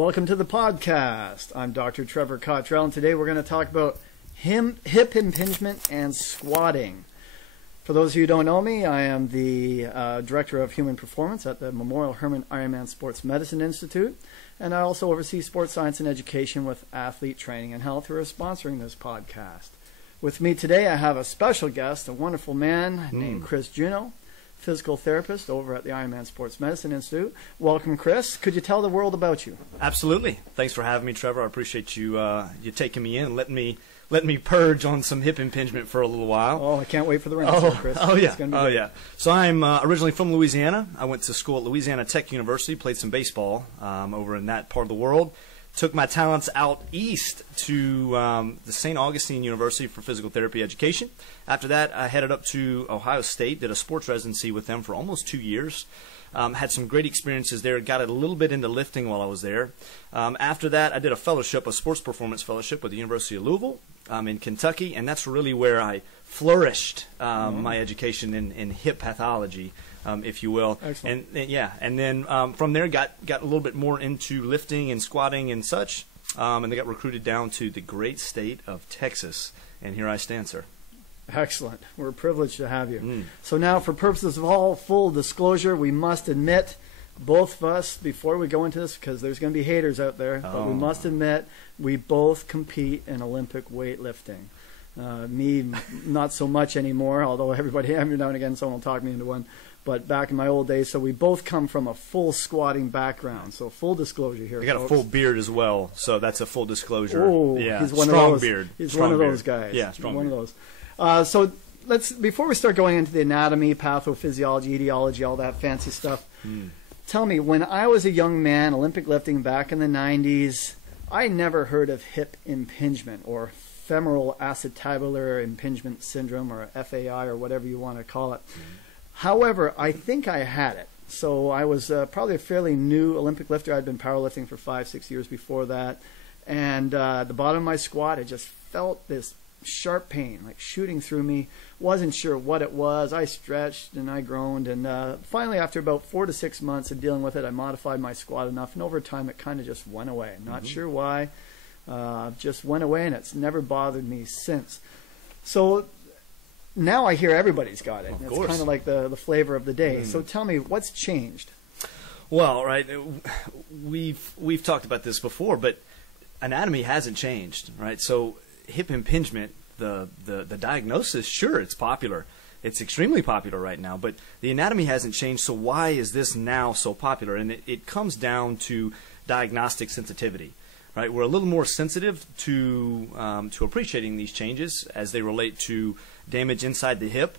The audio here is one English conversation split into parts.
Welcome to the podcast. I'm Dr. Trevor Cottrell, and today we're going to talk about hip impingement and squatting. For those of you who don't know me, I am the Director of Human Performance at the Memorial Hermann Ironman Sports Medicine Institute, and I also oversee sports science and education with Athlete Training and Health, who are sponsoring this podcast. With me today, I have a special guest, a wonderful man named Chris Juneau, physical therapist over at the Ironman Sports Medicine Institute. Welcome, Chris. Could you tell the world about you? Absolutely. Thanks for having me, Trevor. I appreciate you you taking me in and letting me purge on some hip impingement for a little while. Oh, I can't wait for the rain, Chris. Oh, yeah. So I'm originally from Louisiana. I went to school at Louisiana Tech University, played some baseball over in that part of the world. Took my talents out east to the St. Augustine University for physical therapy education. After that, I headed up to Ohio State, did a sports residency with them for almost 2 years. Had some great experiences there, got a little bit into lifting while I was there. After that, I did a fellowship, a sports performance fellowship with the University of Louisville in Kentucky, and that's really where I flourished my education in hip pathology, if you will. Excellent. And then from there got a little bit more into lifting and squatting and such, and they got recruited down to the great state of Texas, and here I stand, sir. Excellent. We're privileged to have you. So now, for purposes of all full disclosure, we must admit, both of us, before we go into this, because there's going to be haters out there, but we must admit we both compete in Olympic weightlifting. Me, not so much anymore, although everybody, every now and again, someone will talk me into one. But back in my old days, so we both come from a full squatting background. So full disclosure here. I got folks. a full beard as well, so that's a full disclosure. Oh, yeah, he's one strong of those, beard. He's strong one of beard. those guys. Yeah, strong one beard. of those. So let's, before we start going into the anatomy, pathophysiology, etiology, all that fancy stuff, tell me, when I was a young man, Olympic lifting back in the 90s, I never heard of hip impingement or femoral acetabular impingement syndrome, or FAI, or whatever you want to call it. However, I think I had it. So I was probably a fairly new Olympic lifter. I'd been powerlifting for 5-6 years before that. And at the bottom of my squat, I just felt this sharp pain, like shooting through me. Wasn't sure what it was. I stretched and I groaned. And finally, after about 4 to 6 months of dealing with it, I modified my squat enough. And over time, it kind of just went away. Not sure why. Just went away, and it's never bothered me since. So now I hear everybody's got it. It's kind of like the flavor of the day. So tell me, what's changed? Well, right, we've talked about this before, but anatomy hasn't changed, right? So hip impingement, the diagnosis, sure, it's popular. It's extremely popular right now, but the anatomy hasn't changed, so why is this now so popular? And it comes down to diagnostic sensitivity. Right, we're a little more sensitive to appreciating these changes as they relate to damage inside the hip.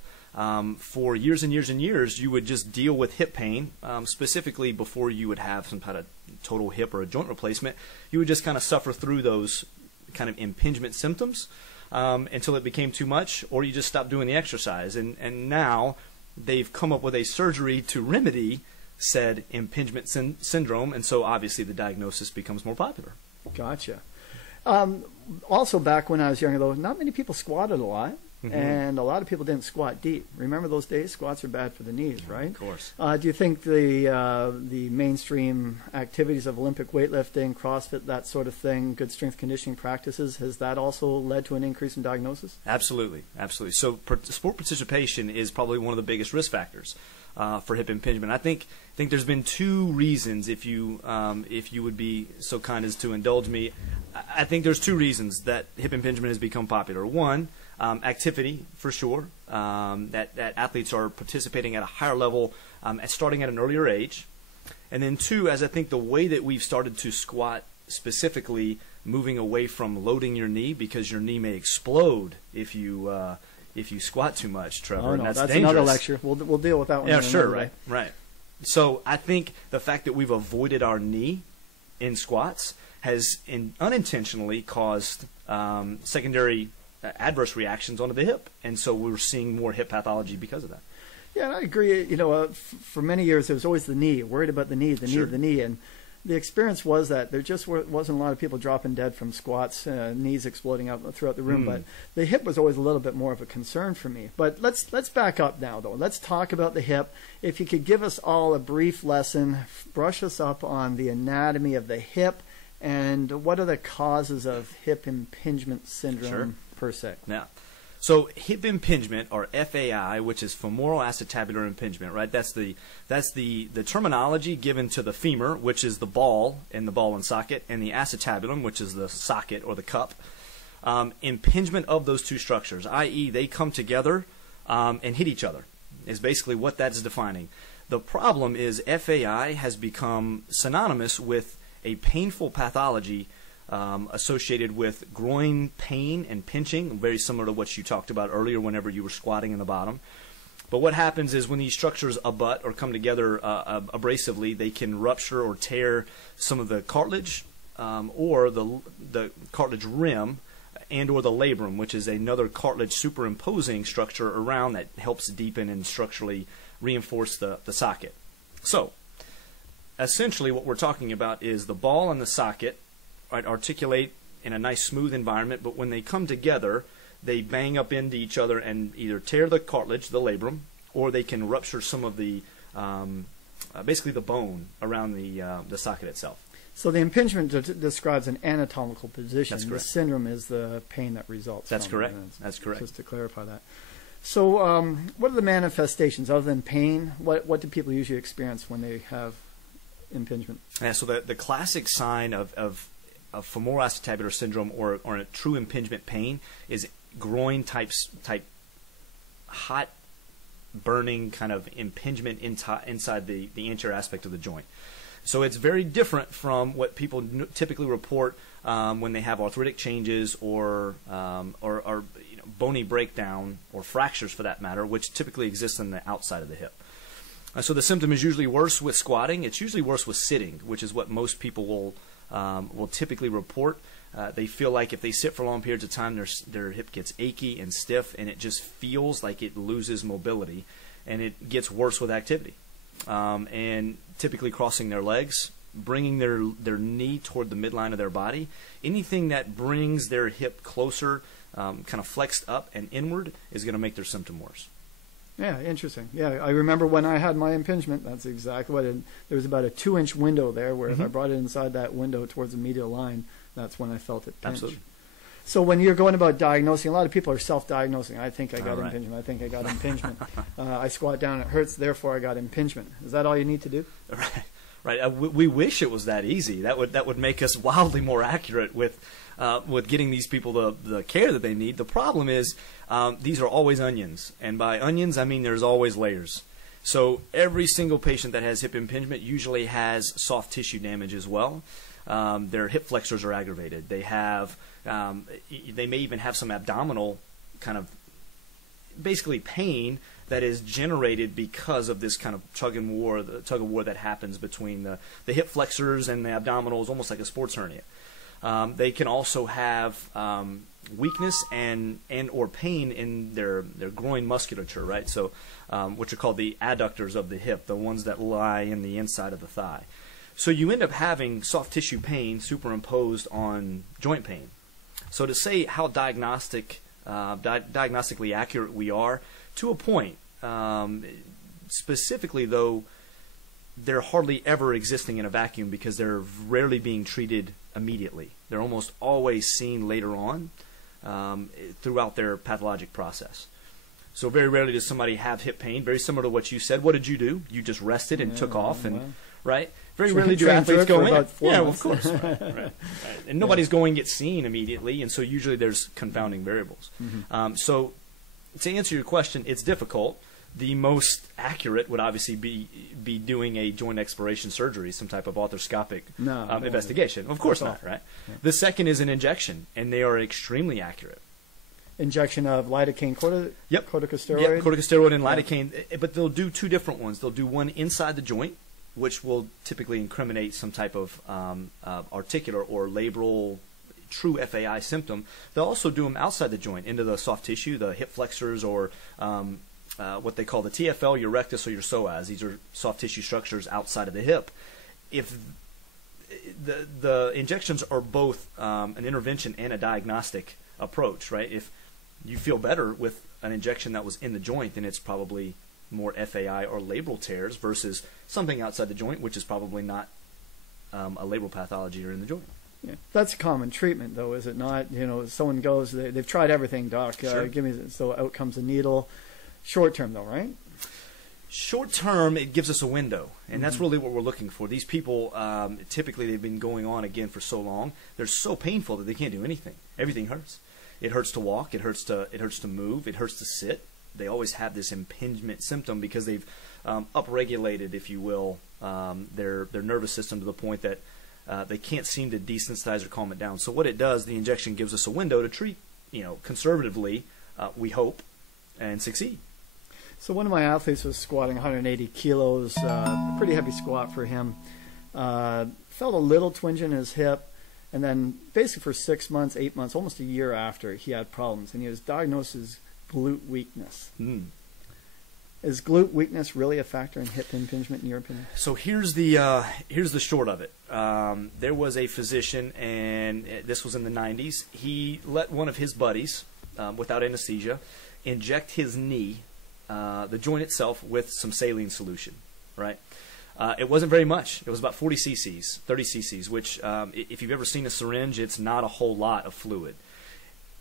For years and years and years, you would just deal with hip pain, specifically before you would have some kind of total hip or a joint replacement. You would just kind of suffer through those kind of impingement symptoms until it became too much, or you just stopped doing the exercise. And now they've come up with a surgery to remedy said impingement syndrome, and so obviously the diagnosis becomes more popular. Gotcha. Also, back when I was younger, though, not many people squatted a lot, and a lot of people didn't squat deep. Remember those days? Squats are bad for the knees, right? Of course. Do you think the mainstream activities of Olympic weightlifting, CrossFit, that sort of thing, good strength conditioning practices, has that also led to an increase in diagnosis? Absolutely, absolutely. So sport participation is probably one of the biggest risk factors for hip impingement. I think there's been two reasons, if you would be so kind as to indulge me. I think there's two reasons that hip impingement has become popular. One, activity, for sure, that athletes are participating at a higher level, starting at an earlier age. And then two, as I think the way that we've started to squat, specifically moving away from loading your knee, because your knee may explode if you squat too much, Trevor. Oh, no, and that's another lecture. We'll deal with that one. Yeah, sure, right. So I think the fact that we've avoided our knee in squats has unintentionally caused secondary adverse reactions onto the hip, and so we're seeing more hip pathology because of that. Yeah, and I agree. You know, for many years there was always the knee, worried about the knee, the knee, and the experience was that there just wasn't a lot of people dropping dead from squats, knees exploding out throughout the room. But the hip was always a little bit more of a concern for me. But let's back up now, though. Let's talk about the hip. If you could give us all a brief lesson, brush us up on the anatomy of the hip And what are the causes of hip impingement syndrome Sure. per se? Now, so hip impingement, or FAI, which is femoroacetabular impingement, right? That's the terminology given to the femur, which is the ball and socket, and the acetabulum, which is the socket or the cup. Impingement of those two structures, i.e., they come together and hit each other, is basically what that's defining. The problem is FAI has become synonymous with a painful pathology associated with groin pain and pinching, very similar to what you talked about earlier whenever you were squatting in the bottom. But what happens is when these structures abut or come together abrasively, they can rupture or tear some of the cartilage or the cartilage rim and or the labrum, which is another cartilage superimposing structure around that helps deepen and structurally reinforce the socket. So essentially what we're talking about is the ball and the socket, right, articulate in a nice smooth environment, but when they come together, they bang up into each other and either tear the cartilage, the labrum, or they can rupture some of the basically the bone around the socket itself. So the impingement describes an anatomical position. That's The correct. syndrome is the pain that results That's from correct. it. That's correct. Just to clarify that. So what are the manifestations other than pain? What do people usually experience when they have impingement? Yeah, so the classic sign of femoroacetabular syndrome or a true impingement pain is groin type hot burning kind of impingement inside the anterior aspect of the joint. So it's very different from what people typically report when they have arthritic changes or bony breakdown or fractures for that matter, which typically exists on the outside of the hip. So the symptom is usually worse with squatting. It's usually worse with sitting, which is what most people will typically report. They feel like if they sit for long periods of time, their hip gets achy and stiff, and it just feels like it loses mobility, and it gets worse with activity. And typically crossing their legs, bringing their knee toward the midline of their body, anything that brings their hip closer, kind of flexed up and inward, is going to make their symptom worse. Yeah, interesting. Yeah, I remember when I had my impingement, that's exactly what there was about a 2-inch window there where if I brought it inside that window towards the medial line, that's when I felt it pinch. Absolutely. So when you're going about diagnosing, a lot of people are self-diagnosing. I think I got Right. impingement. I think I got impingement. I squat down, it hurts, therefore I got impingement. Is that all you need to do? Right, right. We wish it was that easy. That would make us wildly more accurate with getting these people the care that they need. The problem is these are always onions, and by onions I mean there's always layers. So every single patient that has hip impingement usually has soft tissue damage as well. Their hip flexors are aggravated. They have they may even have some abdominal kind of basically pain that is generated because of this kind of tug of war that happens between the hip flexors and the abdominals, almost like a sports hernia. They can also have weakness and or pain in their groin musculature, right? So which are called the adductors of the hip, the ones that lie in the inside of the thigh. So you end up having soft tissue pain superimposed on joint pain. So to say how diagnostically accurate we are, to a point, specifically though, they're hardly ever existing in a vacuum because they're rarely being treated immediately. They're almost always seen later on throughout their pathologic process. So very rarely does somebody have hip pain, very similar to what you said. What did you do? You just rested and took off, and right? Very rarely do athletes go in. Yeah, well, of course. Right. And nobody's going to get seen immediately, and so usually there's confounding variables. So to answer your question, it's difficult. The most accurate would obviously be doing a joint exploration surgery, some type of arthroscopic investigation. Of course not, right? Yeah. The second is an injection, and they are extremely accurate. Injection of lidocaine corticosteroid? Yep, corticosteroid and lidocaine, but they'll do two different ones. They'll do one inside the joint, which will typically incriminate some type of articular or labral true FAI symptom. They'll also do them outside the joint, into the soft tissue, the hip flexors, or what they call the TFL, your rectus, or your psoas. These are soft tissue structures outside of the hip. If the injections are both an intervention and a diagnostic approach, right? If you feel better with an injection that was in the joint, then it's probably more FAI or labral tears versus something outside the joint, which is probably not a labral pathology or in the joint. Yeah. That's a common treatment, though, is it not? Someone goes, they've tried everything, doc. Sure. Give me so out comes a needle. Short term, though, right? Short term, it gives us a window, and that's really what we're looking for. These people, typically, they've been going on again for so long. They're so painful that they can't do anything. Everything hurts. It hurts to walk. It hurts to move. It hurts to sit. They always have this impingement symptom because they've upregulated, if you will, their nervous system to the point that they can't seem to desensitize or calm it down. So what it does, the injection gives us a window to treat, conservatively, we hope, and succeed. So one of my athletes was squatting 180 kilos, pretty heavy squat for him. Felt a little twinge in his hip, and then basically for 6 months, 8 months, almost a year after, he had problems, and he was diagnosed as glute weakness. Is glute weakness really a factor in hip impingement, in your opinion? So here's the short of it. There was a physician, and this was in the 90s. He let one of his buddies, without anesthesia, inject his knee, the joint itself, with some saline solution, right? It wasn't very much. It was about 40 cc's, 30 cc's, which if you've ever seen a syringe, it's not a whole lot of fluid.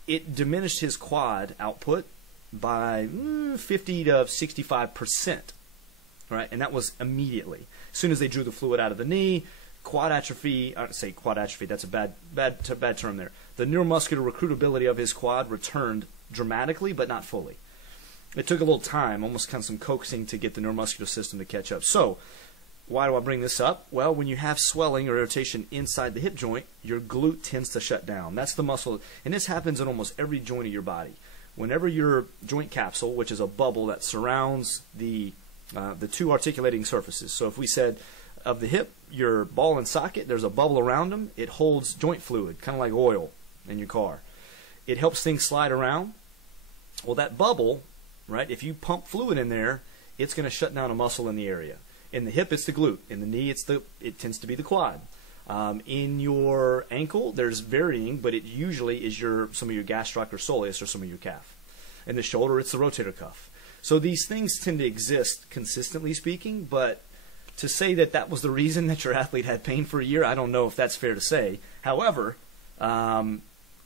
It diminished his quad output by 50 to 65%, right? And that was immediately. As soon as they drew the fluid out of the knee, quad atrophy, that's a bad term there. The neuromuscular recruitability of his quad returned dramatically, but not fully. It took a little time, almost kind of some coaxing, to get the neuromuscular system to catch up. So, why do I bring this up? Well, when you have swelling or irritation inside the hip joint, your glute tends to shut down. That's the muscle, and this happens in almost every joint of your body. Whenever your joint capsule, which is a bubble that surrounds the two articulating surfaces. So if we said of the hip, your ball and socket, there's a bubble around them. It holds joint fluid, kind of like oil in your car. It helps things slide around. Well, that bubble, right, if you pump fluid in there, it's going to shut down a muscle in the area. In the hip, it's the glute. In the knee, it tends to be the quad. In your ankle, there's varying, but it usually is some of your gastroc or soleus or some of your calf. In the shoulder, it's the rotator cuff. So these things tend to exist, consistently speaking, but to say that that was the reason that your athlete had pain for a year, I don't know if that's fair to say. However,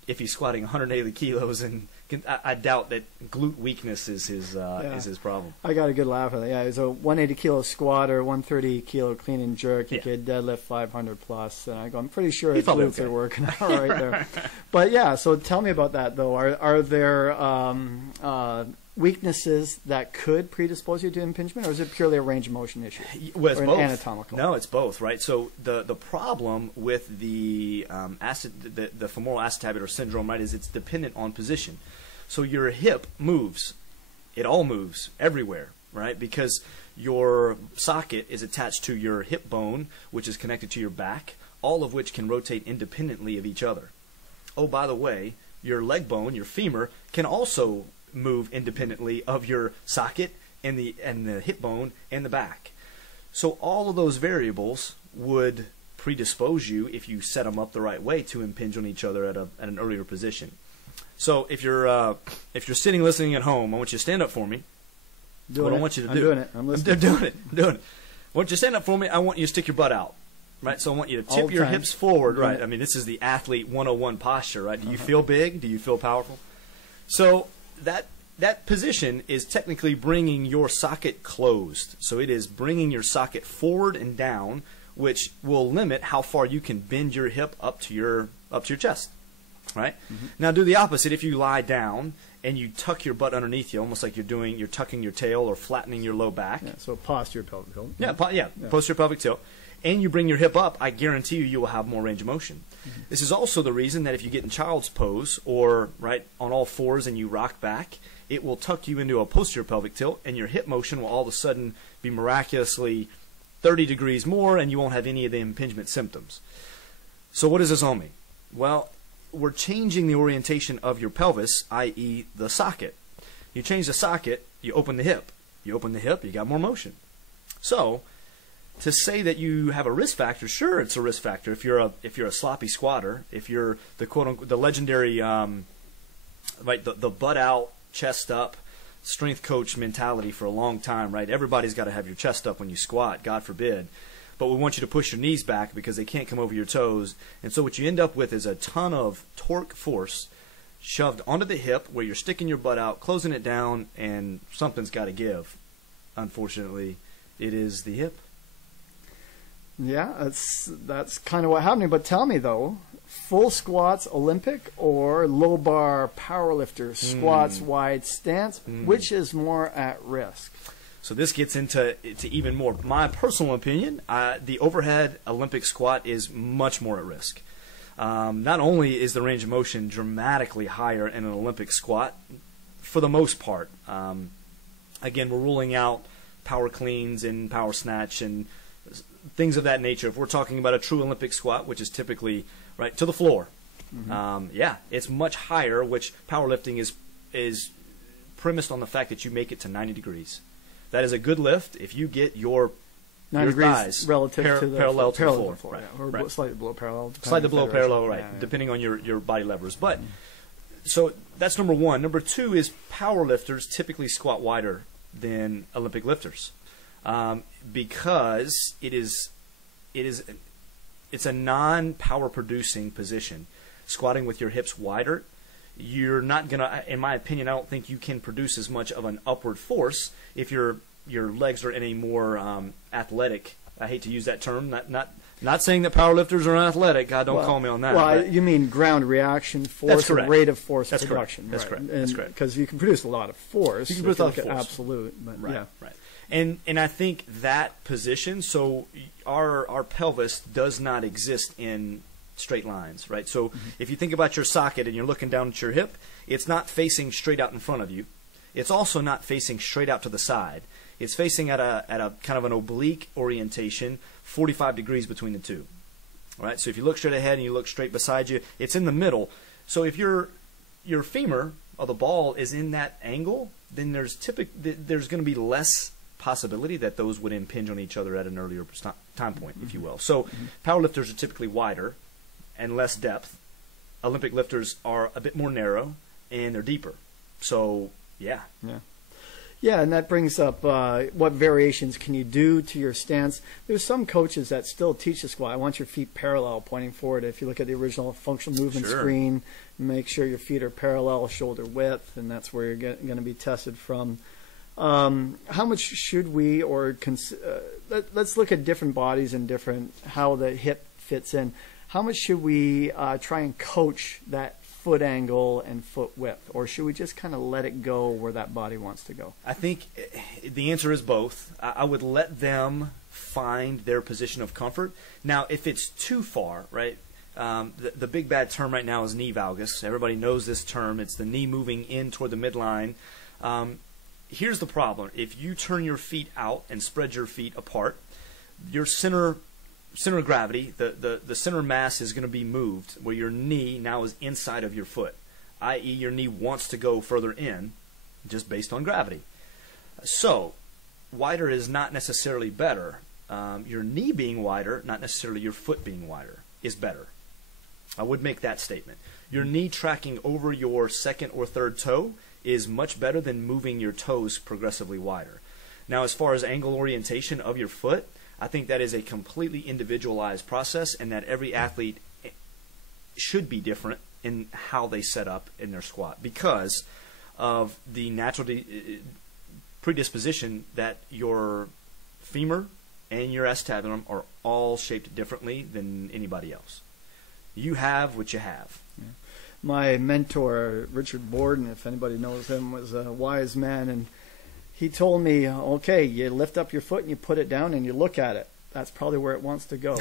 if he's squatting 180 kilos, and I doubt that glute weakness is his problem. I got a good laugh at that. Yeah, it's a 180 kilo squatter, 130 kilo clean and jerk. You could deadlift 500 plus. And I'm pretty sure his glutes are working out right there. But yeah, so tell me about that though. Are there weaknesses that could predispose you to impingement, or is it purely a range of motion issue? Well, it's both. Anatomical? No, it's both, right? So the problem with the femoral acetabular syndrome, right, is it's dependent on position. So your hip moves. It all moves everywhere, right? Because your socket is attached to your hip bone, which is connected to your back, all of which can rotate independently of each other. Oh, by the way, your leg bone, your femur, can also move independently of your socket and the hip bone and the back. So all of those variables would predispose you, if you set them up the right way, to impinge on each other at an earlier position. So if you're sitting listening at home, I want you to stand up for me. I want you to do. I'm doing it. I'm listening. I'm doing it. I want you to stand up for me. I want you to stick your butt out. Right, so I want you to tip your hips forward. Right, I mean, this is the athlete 101 posture. Right, do you feel big? Do you feel powerful? So that position is technically bringing your socket closed. So it is bringing your socket forward and down, which will limit how far you can bend your hip up to your chest. Right? Now do the opposite. If you lie down and you tuck your butt underneath you, almost like you're tucking your tail or flattening your low back. Yeah, so posterior pelvic tilt. Yeah, posterior pelvic tilt. And you bring your hip up, I guarantee you will have more range of motion. This is also the reason that if you get in child's pose or right on all fours and you rock back, it will tuck you into a posterior pelvic tilt, and your hip motion will all of a sudden be miraculously 30 degrees more, and you won't have any of the impingement symptoms. So what does this all mean? Well, we're changing the orientation of your pelvis, i.e. the socket. You change the socket, you open the hip. You open the hip, you got more motion. So to say that you have a risk factor, sure, it's a risk factor. If you're a sloppy squatter, if you're the quote unquote the legendary right the butt out, chest up, strength coach mentality for a long time, right? Everybody's got to have your chest up when you squat, God forbid. but we want you to push your knees back because they can't come over your toes. And so what you end up with is a ton of torque force shoved onto the hip where you're sticking your butt out, closing it down, and something's got to give. Unfortunately, it is the hip. Yeah, that's kind of what happened. But tell me, though, full squats Olympic or low bar powerlifter squats wide stance, which is more at risk? So this gets into even more. My personal opinion, the overhead Olympic squat is much more at risk. Not only is the range of motion dramatically higher in an Olympic squat, for the most part. Again, we're ruling out power cleans and power snatch and things of that nature. If we're talking about a true Olympic squat, which is typically right to the floor, yeah, it's much higher, which powerlifting is premised on the fact that you make it to 90 degrees. That is a good lift if you get your 90 degrees thighs relative to the parallel to the floor. Right. Right. Or Right. slightly below parallel. Slightly below parallel, right, yeah. depending on your body levers. But so that's number one. Number two is power lifters typically squat wider than Olympic lifters because it's a non-power producing position. Squatting with your hips wider, you're not gonna, in my opinion, I don't think you can produce as much of an upward force if your legs are in a more athletic. I hate to use that term. Not saying that powerlifters are unathletic. God, don't call me on that. Well, you mean ground reaction force or rate of force production. That's correct. And That's correct. Because you can produce a lot of force. You can produce a lot of force. Absolute. But Right. yeah. Right. And I think that position, so our pelvis does not exist in straight lines, right? So if you think about your socket and you're looking down at your hip, it's not facing straight out in front of you. It's also not facing straight out to the side. It's facing at a kind of an oblique orientation, 45 degrees between the two. All right? So if you look straight ahead and you look straight beside you, it's in the middle. So if your femur or the ball is in that angle, then there's going to be less possibility that those would impinge on each other at an earlier time point, if you will. So powerlifters are typically wider and less depth. Olympic lifters are a bit more narrow and they're deeper. So, yeah. Yeah, and that brings up what variations can you do to your stance. There's some coaches that still teach the squat. I want your feet parallel, pointing forward. If you look at the original functional movement screen, make sure your feet are parallel, shoulder width, and that's where you're going to be tested from. How much should we, let's look at different bodies and how the hip fits in. How much should we try and coach that foot angle and foot width, or should we just kind of let it go where that body wants to go? I think the answer is both. I would let them find their position of comfort. Now, if it's too far, right, the big bad term right now is knee valgus. Everybody knows this term. It's the knee moving in toward the midline. Here's the problem. If you turn your feet out and spread your feet apart, your center of gravity, the center mass is going to be moved where your knee now is inside of your foot, i.e. your knee wants to go further in just based on gravity. So wider is not necessarily better. Your knee being wider, not necessarily your foot being wider, is better. I would make that statement. Your knee tracking over your second or third toe is much better than moving your toes progressively wider. Now, as far as angle orientation of your foot, I think that is a completely individualized process, and that every athlete should be different in how they set up in their squat because of the natural predisposition that your femur and your acetabulum are all shaped differently than anybody else. You have what you have. Yeah. My mentor, Richard Borden, if anybody knows him, was a wise man, and he told me, okay, you lift up your foot and you put it down and you look at it. That's probably where it wants to go.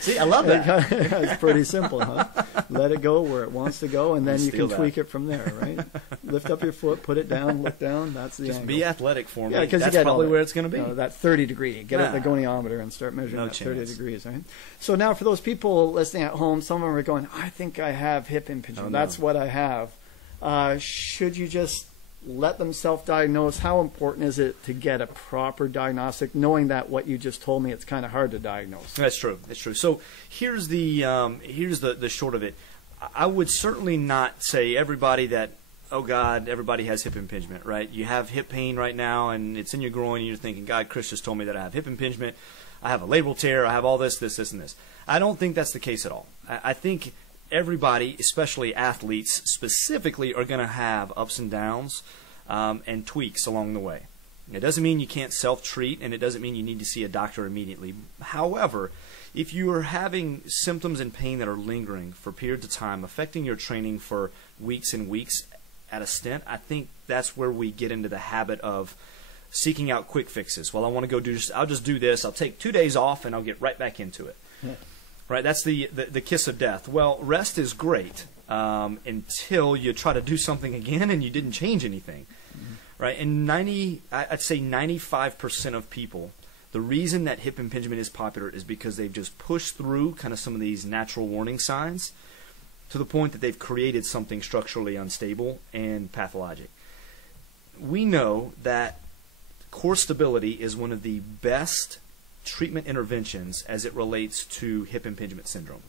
See, I love that. It's pretty simple, huh? Let it go where it wants to go, and then you can tweak it from there, right? Lift up your foot, put it down, look down. That's the Just angle. be athletic for me. Yeah, that's probably where it's going to be. That 30 degree. Get out the goniometer and start measuring that 30 degrees, right? So now for those people listening at home, some of them are going, I think I have hip impingement. Oh, no. That's what I have. Should you just let them self-diagnose? How important is it to get a proper diagnostic, knowing that what you just told me, it's kind of hard to diagnose? That's true. That's true. So here's the short of it. I would certainly not say everybody that, oh God, everybody has hip impingement, right? You have hip pain right now and it's in your groin and you're thinking, God, Chris just told me that I have hip impingement. I have a labral tear, I have all this, this, and this. I don't think that's the case at all. I think everybody, especially athletes specifically, are going to have ups and downs and tweaks along the way. It doesn't mean you can't self-treat, and it doesn't mean you need to see a doctor immediately. However, if you are having symptoms and pain that are lingering for periods of time, affecting your training for weeks and weeks at a stint, I think that's where we get into the habit of seeking out quick fixes. Well, I want to go do this. I'll just do this. I'll take 2 days off, and I'll get right back into it. Yeah. Right? That's the kiss of death. Well, rest is great until you try to do something again and you didn't change anything. Mm-hmm. Right? And I'd say 95% of people, the reason that hip impingement is popular is because they've just pushed through kind of some of these natural warning signs to the point that they've created something structurally unstable and pathologic. We know that core stability is one of the best treatment interventions as it relates to hip impingement syndrome.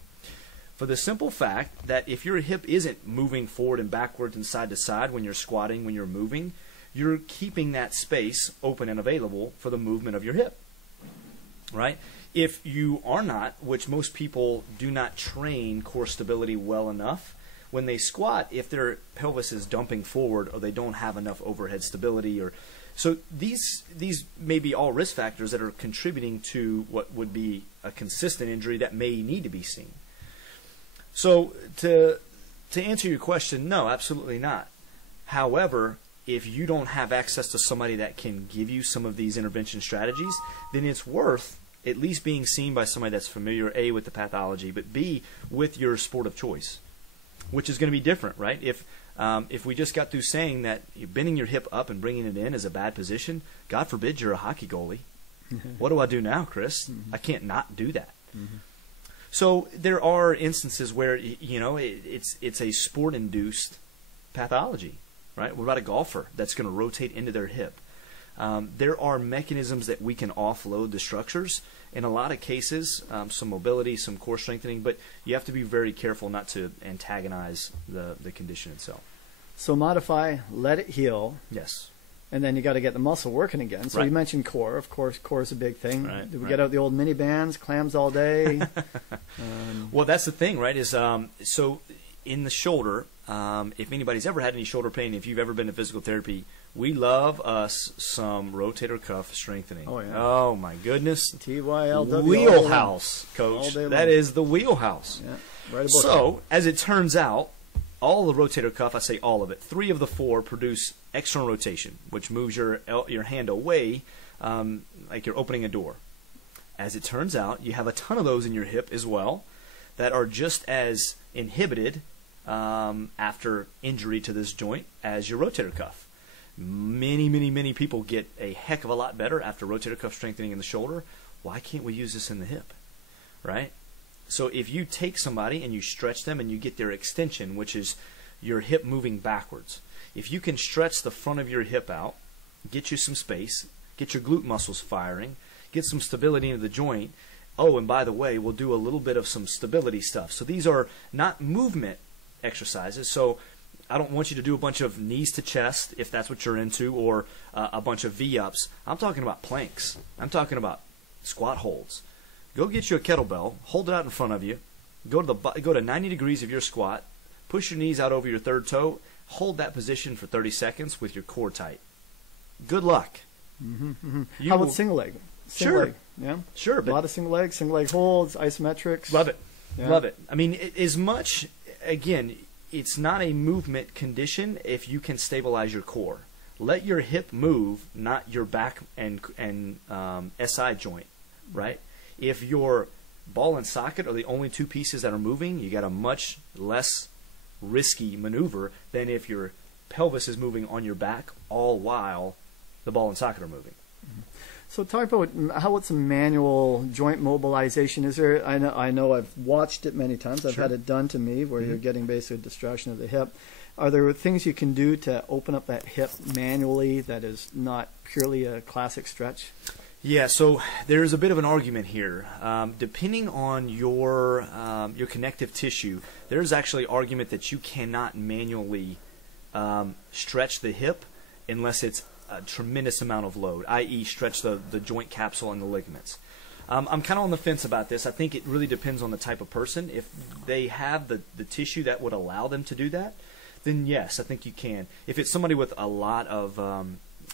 For the simple fact that if your hip isn't moving forward and backwards and side to side when you're squatting, when you're moving, you're keeping that space open and available for the movement of your hip. Right? If you are not, which most people do not train core stability well enough, when they squat, if their pelvis is dumping forward or they don't have enough overhead stability, or so these may be all risk factors that are contributing to what would be a consistent injury that may need to be seen. So to answer your question, no, absolutely not. However, if you don't have access to somebody that can give you some of these intervention strategies, then it's worth at least being seen by somebody that's familiar, A, with the pathology, but B, with your sport of choice, which is going to be different, right? If we just got through saying that bending your hip up and bringing it in is a bad position, God forbid you're a hockey goalie. What do I do now, Chris? I can't not do that. So there are instances where, you know, it's a sport-induced pathology, right? What about a golfer that's going to rotate into their hip? There are mechanisms that we can offload the structures. In a lot of cases, some mobility, some core strengthening, but you have to be very careful not to antagonize the condition itself. So modify, let it heal. Yes. And then you got to get the muscle working again. So right. You mentioned core. Of course, core is a big thing. Right, Do we right. get out the old mini bands, clams all day? Well, that's the thing, right? Is so in the shoulder, if anybody's ever had any shoulder pain, if you've ever been to physical therapy, we love us some rotator cuff strengthening. Oh, yeah. Oh, my goodness. TYLW. Wheelhouse, Coach. That is the wheelhouse. Yeah, right about so, as it turns out, all the rotator cuff, I say all of it, 3 of the 4 produce external rotation, which moves your hand away like you're opening a door. As it turns out, you have a ton of those in your hip as well that are just as inhibited after injury to this joint as your rotator cuff. Many people get a heck of a lot better after rotator cuff strengthening in the shoulder. Why can't we use this in the hip? Right? So if you take somebody and you stretch them and you get their extension, which is your hip moving backwards, if you can stretch the front of your hip out, get you some space, get your glute muscles firing, get some stability into the joint. Oh, and by the way, we'll do a little bit of some stability stuff. So these are not movement exercises. So I don't want you to do a bunch of knees to chest if that's what you're into, or a bunch of V-ups. I'm talking about planks. I'm talking about squat holds. Go get you a kettlebell, hold it out in front of you, go to 90 degrees of your squat, push your knees out over your third toe, hold that position for 30 seconds with your core tight. Good luck. How about single leg? Single Sure. leg, yeah? Sure. A lot of single leg holds, isometrics. Love it. Yeah. Love it. I mean, as much, again, it's not a movement condition if you can stabilize your core. Let your hip move, not your back and SI joint, right? If your ball and socket are the only 2 pieces that are moving, you got a much less risky maneuver than if your pelvis is moving on your back all while the ball and socket are moving. So talk about how about some manual joint mobilization? Is there? I know I've watched it many times. I've Sure. had it done to me where you're getting basically distraction of the hip. Are there things you can do to open up that hip manually that is not purely a classic stretch? Yeah, so there's a bit of an argument here. Depending on your connective tissue, there's actually argument that you cannot manually stretch the hip unless it's a tremendous amount of load, i.e. stretch the joint capsule and the ligaments. I'm kind of on the fence about this. I think it really depends on the type of person. If they have the tissue that would allow them to do that, then yes, I think you can. If it's somebody with a lot of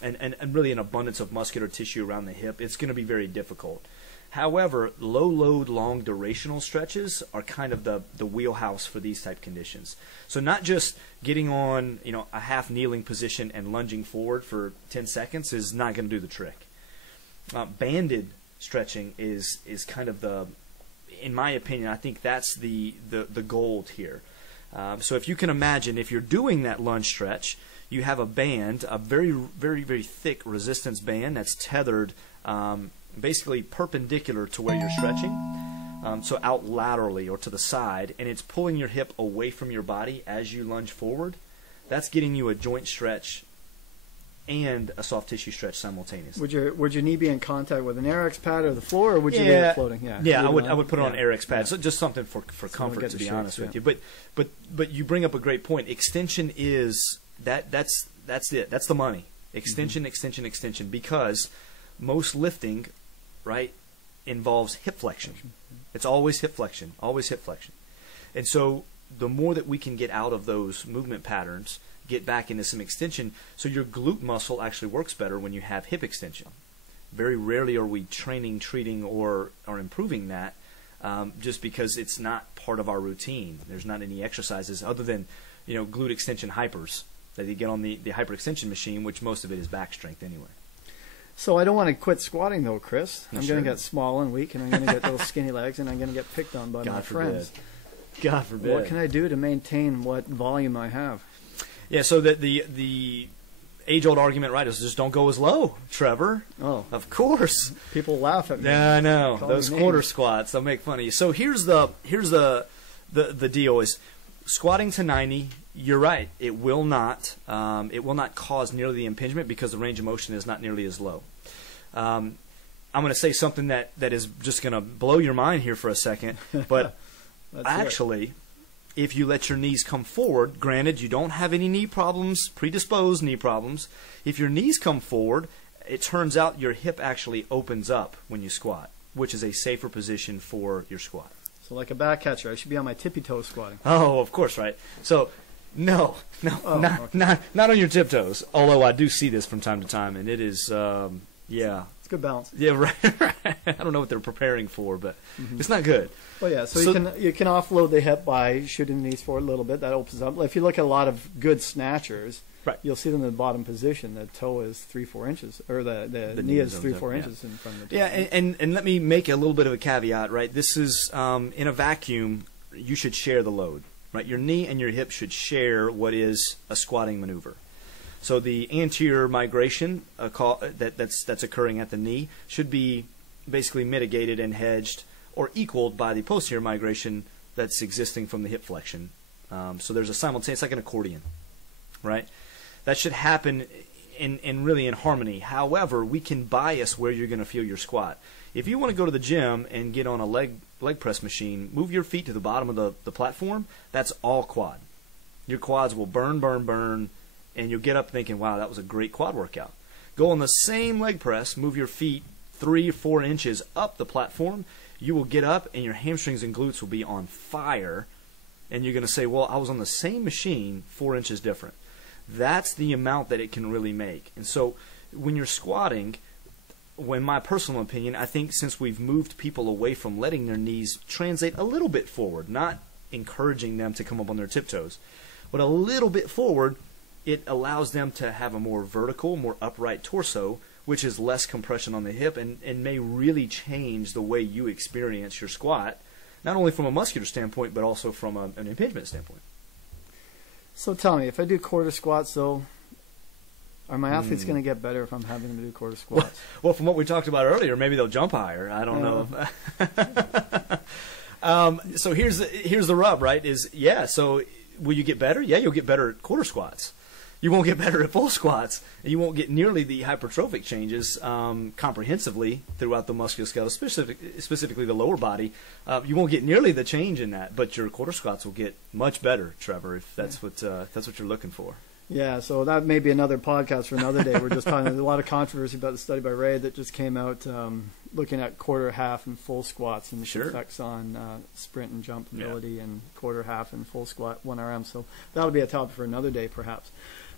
and really an abundance of muscular tissue around the hip, it's going to be very difficult. However, low load, long durational stretches are kind of the wheelhouse for these type conditions. So not just getting on, a half kneeling position and lunging forward for 10 seconds is not going to do the trick. Banded stretching is kind of in my opinion, I think that's the gold here. So if you can imagine, if you're doing that lunge stretch, you have a band, a very, very, very thick resistance band that's tethered basically perpendicular to where you're stretching, so out laterally or to the side, and it's pulling your hip away from your body as you lunge forward. That's getting you a joint stretch and a soft tissue stretch simultaneously. Would your knee be in contact with an RX pad or the floor, or would you leave it floating? Yeah, I would put it on RX pad. So just something for comfort, to be honest with you. But you bring up a great point. Extension is that's it. That's the money. Extension, extension, extension. Because most lifting, right, involves hip flexion. It's always hip flexion, always hip flexion. And so the more that we can get out of those movement patterns, get back into some extension, so your glute muscle actually works better when you have hip extension. Very rarely are we training, treating, or improving that just because it's not part of our routine. There's not any exercises other than glute extension hypers that you get on the hyperextension machine, which most of it is back strength anyway. So I don't want to quit squatting though, Chris. You I'm going to get small and weak, and I'm going to get those skinny legs, and I'm going to get picked on by my friends. God forbid. What can I do to maintain what volume I have? Yeah, so the age-old argument, right, is just don't go as low, Trevor. Oh, of course. People laugh at me. Yeah, I know. Those quarter squats, they'll make fun of you. So here's the deal: is squatting to 90. You're right. It will not cause nearly the impingement because the range of motion is not nearly as low. I'm going to say something that is just going to blow your mind here for a second, but actually, if you let your knees come forward, granted you don't have any knee problems, predisposed knee problems, if your knees come forward, it turns out your hip actually opens up when you squat, which is a safer position for your squat. So like a back catcher, I should be on my tippy toes squatting. Oh, of course, right. So not on your tiptoes, although I do see this from time to time, and it is, it's good balance. Yeah, right. I don't know what they're preparing for, but it's not good. Well, yeah, so you can offload the hip by shooting the knees forward a little bit. That opens up. If you look at a lot of good snatchers, right, you'll see them in the bottom position. The toe is 3-4 inches, or the knee is 3-4 inches in front of the toe. Yeah, and let me make a little bit of a caveat, right? This is, in a vacuum, you should share the load, right? Your knee and your hip should share what is a squatting maneuver. So the anterior migration that's occurring at the knee should be basically mitigated and hedged or equaled by the posterior migration that's existing from the hip flexion. So there's a simultaneous, like an accordion, right? That should happen in really in harmony. However, we can bias where you're going to feel your squat. If you want to go to the gym and get on a leg press machine, move your feet to the bottom of the platform, that's all quad. Your quads will burn, and you'll get up thinking, wow, that was a great quad workout. Go on the same leg press, move your feet 3 or 4 inches up the platform, you will get up and your hamstrings and glutes will be on fire, and you're going to say, well, I was on the same machine 4 inches different. That's the amount that it can really make. And so when you're squatting, in my personal opinion, I think since we've moved people away from letting their knees translate a little bit forward, not encouraging them to come up on their tiptoes, but a little bit forward, it allows them to have a more vertical, more upright torso, which is less compression on the hip and may really change the way you experience your squat, not only from a muscular standpoint, but also from an impingement standpoint. So tell me, if I do quarter squats, though, are my athletes going to get better if I'm having them do quarter squats? Well, from what we talked about earlier, maybe they'll jump higher. I don't know. So here's the rub, right? So will you get better? Yeah, you'll get better at quarter squats. You won't get better at full squats, and you won't get nearly the hypertrophic changes comprehensively throughout the musculoskeletal, specifically the lower body. You won't get nearly the change in that, but your quarter squats will get much better, Trevor, if that's what you're looking for. Yeah, so that may be another podcast for another day. We're just talking a lot of controversy about the study by Ray that just came out looking at quarter, half, and full squats and Sure. effects on sprint and jump ability, and quarter, half, and full squat 1RM. So that'll be a topic for another day, perhaps.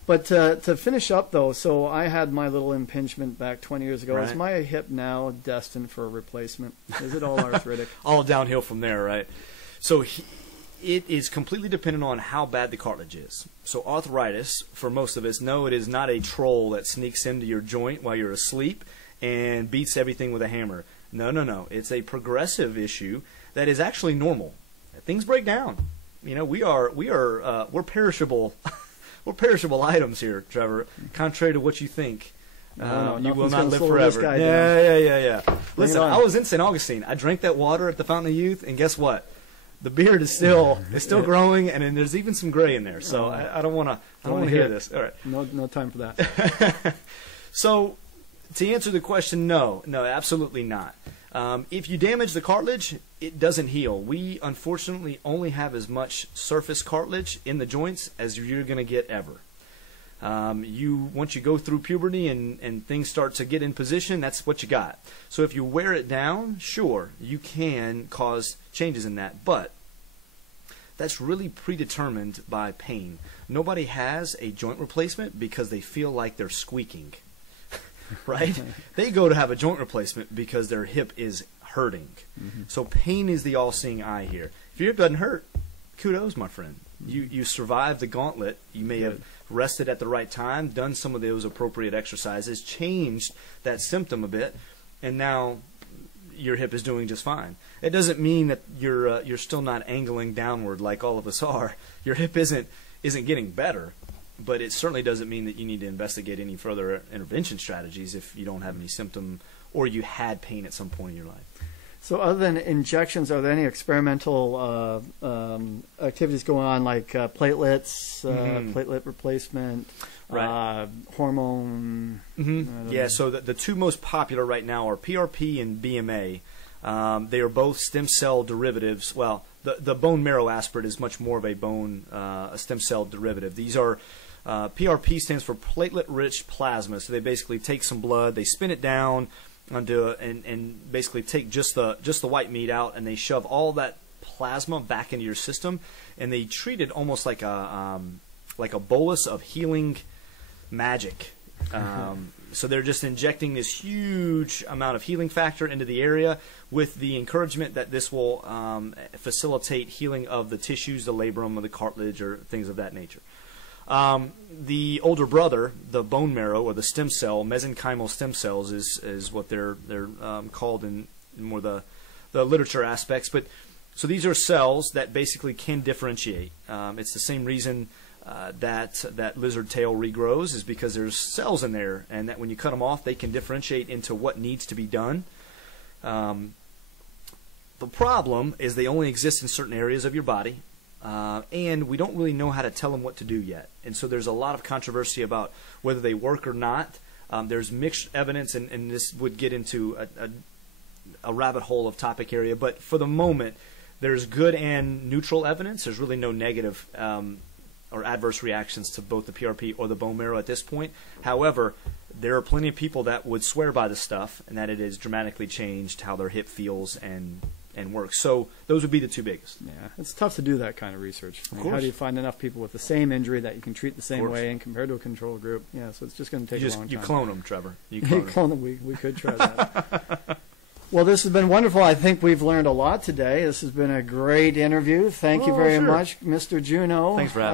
But to finish up, though, so I had my little impingement back 20 years ago. Right. Is my hip now destined for a replacement? Is it all arthritic? All downhill from there, right? So it is completely dependent on how bad the cartilage is. So arthritis, for most of us, no, it is not a troll that sneaks into your joint while you're asleep and beats everything with a hammer. No, no, no. It's a progressive issue that is actually normal. Things break down. You know, we're perishable. We're perishable items here, Trevor. Contrary to what you think, No, you will nothing's not gonna live slow forever. this guy down. Yeah. Bring Listen, it on. I was in St. Augustine. I drank that water at the Fountain of Youth, and guess what? The beard is still growing, and then there's even some gray in there. So I don't want to hear this. All right. No time for that. So, to answer the question, no, absolutely not. If you damage the cartilage, it doesn't heal. We, unfortunately, only have as much surface cartilage in the joints as you're going to get ever. Once you go through puberty and things start to get in position, that's what you got. So if you wear it down, sure, you can cause changes in that, but that's really predetermined by pain. Nobody has a joint replacement because they feel like they're squeaking. Right? They go to have a joint replacement because their hip is hurting. Mm-hmm. So pain is the all-seeing eye here. If your hip doesn't hurt, kudos, my friend. You survived the gauntlet. You may have rested at the right time, done some of those appropriate exercises, changed that symptom a bit, and now your hip is doing just fine. It doesn't mean that you're still not angling downward like all of us are. Your hip isn't getting better. But it certainly doesn't mean that you need to investigate any further intervention strategies if you don't have any symptom or you had pain at some point in your life. So other than injections, are there any experimental activities going on, like platelets, platelet replacement, right. Hormone? Yeah, so the two most popular right now are PRP and BMA. They are both stem cell derivatives. Well, the bone marrow aspirate is much more of a stem cell derivative. These are PRP stands for platelet-rich plasma. So they basically take some blood, they spin it down onto and basically take just the white meat out, and they shove all that plasma back into your system, and they treat it almost like a bolus of healing magic. So they're just injecting this huge amount of healing factor into the area with the encouragement that this will facilitate healing of the tissues, the labrum, or the cartilage, or things of that nature. The older brother, the bone marrow or the stem cell, mesenchymal stem cells is what they're called in more the literature aspects. But so these are cells that basically can differentiate. It's the same reason that lizard tail regrows, is because there's cells in there, and that when you cut them off, they can differentiate into what needs to be done. The problem is they only exist in certain areas of your body, and we don't really know how to tell them what to do yet. And so there's a lot of controversy about whether they work or not. There's mixed evidence, and this would get into a rabbit hole of topic area. But for the moment, there's good and neutral evidence. There's really no negative or adverse reactions to both the PRP or the bone marrow at this point. However, there are plenty of people that would swear by the stuff and that it has dramatically changed how their hip feels and works. So those would be the two biggest. Yeah, it's tough to do that kind of research. Of course. How do you find enough people with the same injury that you can treat the same way and compared to a control group? Yeah, so it's just going to take a long time. You clone them, Trevor. You clone them. We could try that. Well, this has been wonderful. I think we've learned a lot today. This has been a great interview. Thank you very much, Mr. Juneau. Thanks for having me.